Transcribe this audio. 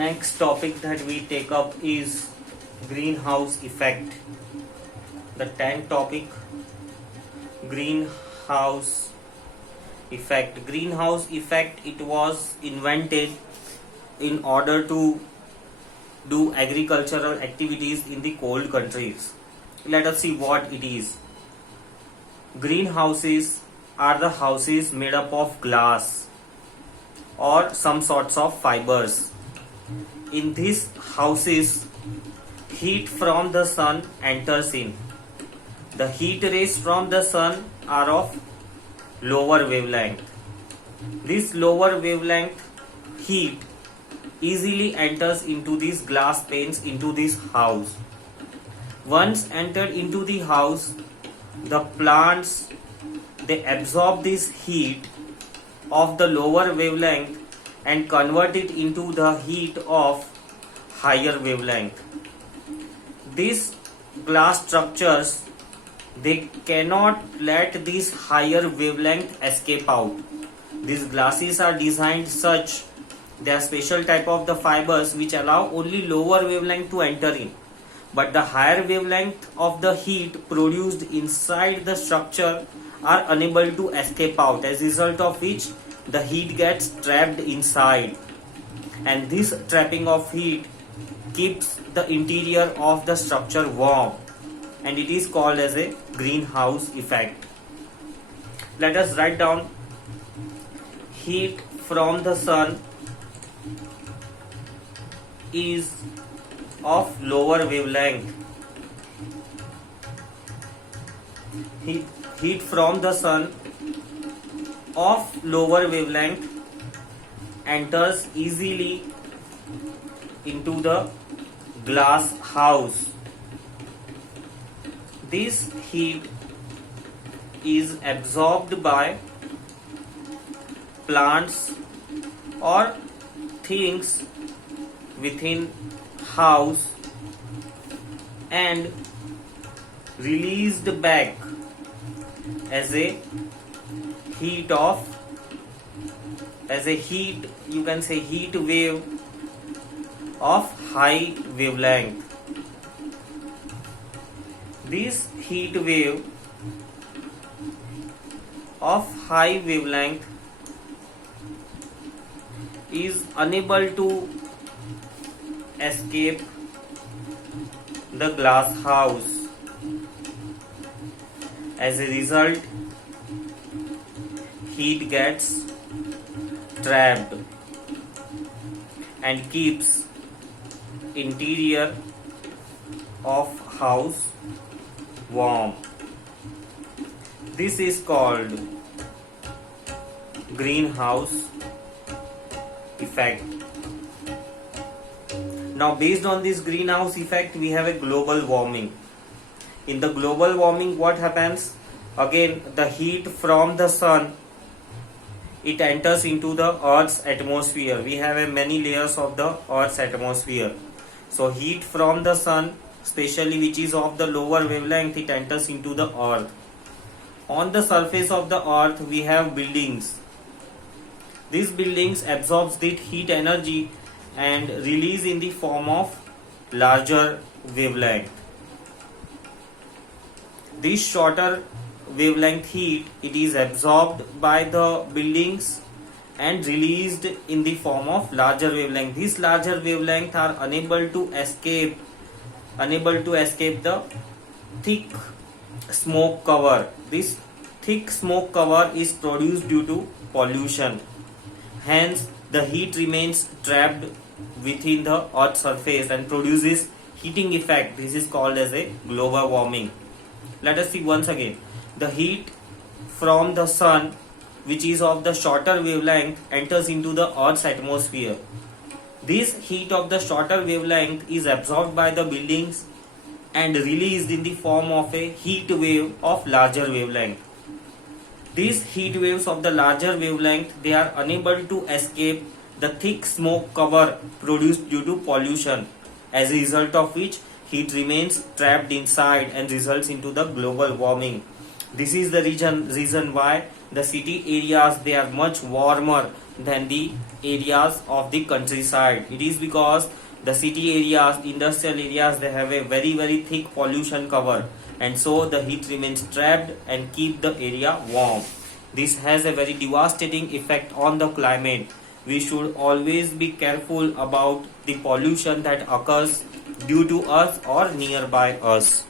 Next topic that we take up is greenhouse effect. The 10th topic, greenhouse effect. Greenhouse effect, it was invented in order to do agricultural activities in the cold countries. Let us see what it is. Greenhouses are the houses made up of glass or some sorts of fibers. In these houses, heat from the sun enters in. The heat rays from the sun are of lower wavelength. This lower wavelength heat easily enters into these glass panes into this house. Once entered into the house, the plants, they absorb this heat of the lower wavelength and convert it into the heat of higher wavelength. These glass structures, they cannot let this higher wavelength escape out. These glasses are designed such, they are special type of the fibers which allow only lower wavelength to enter in, but the higher wavelength of the heat produced inside the structure are unable to escape out, as a result of which the heat gets trapped inside, and this trapping of heat keeps the interior of the structure warm, and it is called as a greenhouse effect. Let us write down: heat from the sun is of lower wavelength. Heat from the sun of lower wavelength enters easily into the glass house. This heat is absorbed by plants or things within house and released back as a heat, you can say heat wave of high wavelength. This heat wave of high wavelength is unable to escape the glass house. As a result, heat gets trapped and keeps interior of house warm. This is called greenhouse effect. Now, based on this greenhouse effect, we have a global warming. In the global warming, what happens? Again, the heat from the sun, it enters into the Earth's atmosphere. We have many layers of the Earth's atmosphere. So heat from the sun, especially which is of the lower wavelength, it enters into the Earth. On the surface of the Earth, we have buildings. These buildings absorbs the heat energy and release in the form of larger wavelength. This shorter wavelength heat, it is absorbed by the buildings and released in the form of larger wavelength. These larger wavelength are unable to escape the thick smoke cover. This thick smoke cover is produced due to pollution. Hence, the heat remains trapped within the Earth's surface and produces heating effect. This is called as a global warming. Let us see once again. The heat from the sun, which is of the shorter wavelength, enters into the Earth's atmosphere. This heat of the shorter wavelength is absorbed by the buildings and released in the form of a heat wave of larger wavelength. These heat waves of the larger wavelength, they are unable to escape the thick smoke cover produced due to pollution, as a result of which heat remains trapped inside and results into the global warming. This is the reason why the city areas, they are much warmer than the areas of the countryside. It is because the city areas, industrial areas, they have a very thick pollution cover, and so the heat remains trapped and keep the area warm. This has a very devastating effect on the climate. We should always be careful about the pollution that occurs due to us or nearby us.